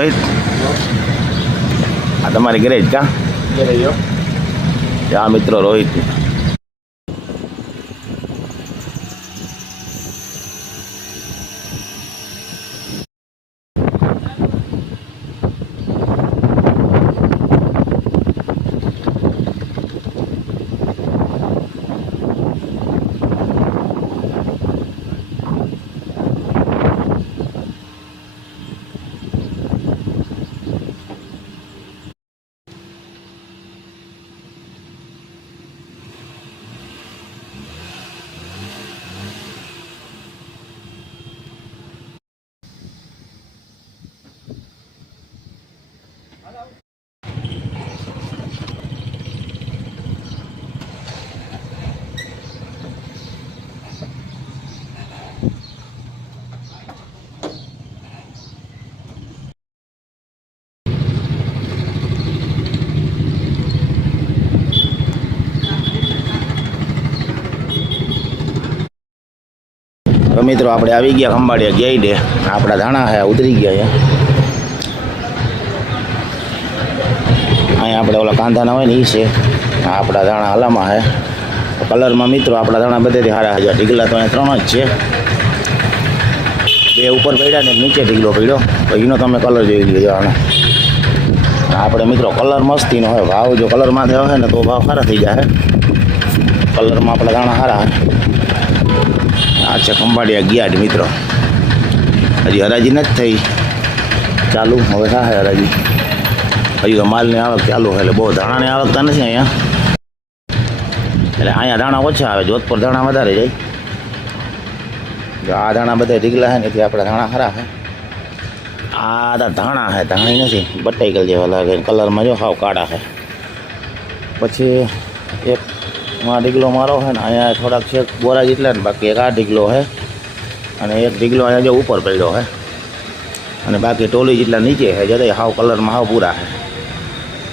આ તમારી ગેરેજ કા આ મિત્રો રોહિત तो मित्रों આપણે આવી ગયા ખંભાળિયા ગઈ દે આપણા ધાણા હે ઉતરી ગયા અહીંયા આપણે ઓલા કાંધાના હોય ને ઈ છે આપણા ધાણા હલામાં હે કલરમાં મિત્રો આપણા ધાણા બધેથી હારા હજા ઢીગલા તો અહીંયા 3 જ છે બે ઉપર પડ્યા ને નીચે ઢીગલો પડ્યો તો એનો તમે કલર જોઈ લેજો આપણે મિત્રો કલર મસ્તીનો હોય ભાવ જો કલરમાં થયો હોય ને તો ભાવ સારા થઈ જાય કલરમાં આપણા ધાણા સારા अच्छा खंभाड़िया गया मित्रों हजी हराजी नहीं थी चालू हम था हराजी हजी तो माल ने आवक चालू है बहुत धाणा ने आवकता नहीं अँ अँ धाणा ओछा आए जोधपुर धाणा वधारे जाए जो आ धाणा बधा ढीगला है नहीं अपना धाणा खरा है आ धाणा है धाणी नहीं बटाईकल जेवा लागे कलर में जो हाव काड़ा है पछी एक वहाँ ढीगलो मारो है ना अँ थोड़ा छेक बोरा जितला ने बाकी एक आ ढीगलो है और एक ढीगलो अँ जो ऊपर पड़ो है और बाकी टोली जितला नीचे है जदे हाव कलर में हाव पूरा है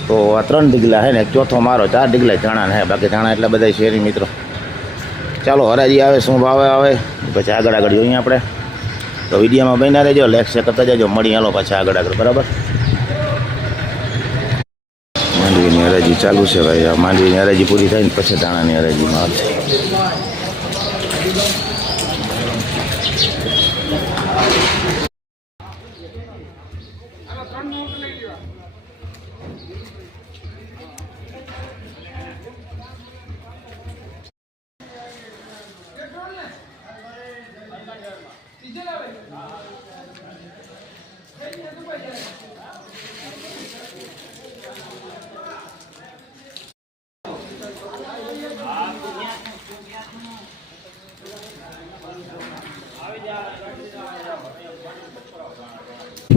तो आ 3 ढीगला है ने चौथो मारो 4 ढीगला धाणा है बाकी धाणा एटला बधा शेरी मित्रों चलो हराजी आवे शू भावे आवे पछी आगळ आगळ जोईए आपणे तो विडियो में बन्या रहेजो लाइक शेयर करता जाजो मळीए हालो पछी आगळ आगळ बराबर मांडवीनी हराजी चालू है भाई आ मांडवीनी हराजी पूरी थाय पछी धाणानी हराजी में आवशे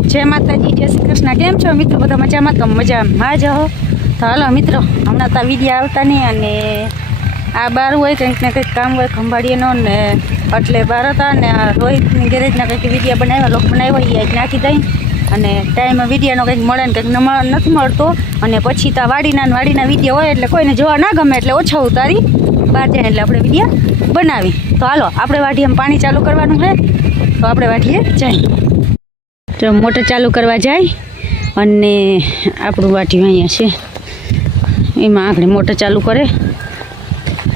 जय माताजी जय श्री कृष्ण केम छो मित्रों बधा मजा में तो मजा में ज हो तो हलो मित्रों हमणा तो विडियो आवता नहीं अने आ बार होय कंईक ने कंईक काम होय खंभाळियानो ने એટલે બાર હતા ને રોહિતની ગેરેજના કંઈક વિડીયો બનાવ્યા લોક બનાવ્યા એ આજ નાખી દઈ અને ટાઈમ વિડીયોનો કંઈક મળે ને કંઈક નથી મળતો અને પછી તો વાડીના વિડીયો હોય એટલે કોઈને જોવા ના ગમે એટલે ઓછા ઉતારી બહાર જાય એટલે આપણે વિડીયો બનાવી તો હાલો આપણે વાડીમાં પાણી ચાલુ કરવાનું છે તો આપણે વાડીએ જઈએ तो मोटर चालू करवा जाए अने आपणुं वाटियुं अहींया छे एमां आगळ मोटर चालू करे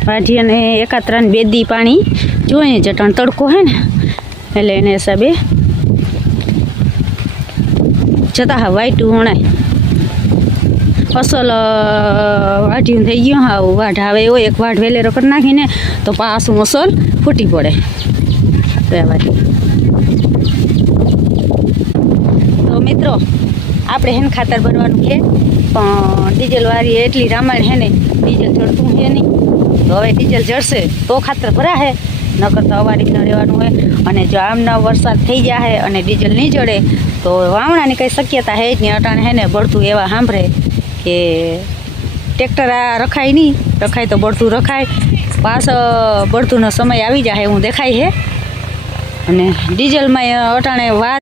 वाटी अने एकात्रान 2 दी पाणी जोईए जटाण तड़को है ने एटले एने हिसाबे जता हा वाइटू वणाय असल वाटियुं थई गयुं हाव वाढ आवे एवो एक वाढ वेलेरो कर नाखीने तो पाछुं असल फूटी पड़े तो आ वाटी तो मित्रों आपणे हेन खातर भरवानुं है पण डीजल वारी एटली रामायण है ने डीजल जड़तुं है नहीं तो हवे डीजल जड़शे तो खातर भरा है नकर तो अवारी न रहेवानुं है अने जो आमना वरसाद थई जाए अने डीजल नहीं जड़े तो वावणानी कई शक्यता है ज नहीं अटाणे है ने बळतुं एवा सांभळे के ट्रेक्टर आ रखाय नहीं रखाय तो बळतुं रखाय पास बळतुंनो समय आवी जाए एवुं देखाय है अने डीजल में अटाणे वार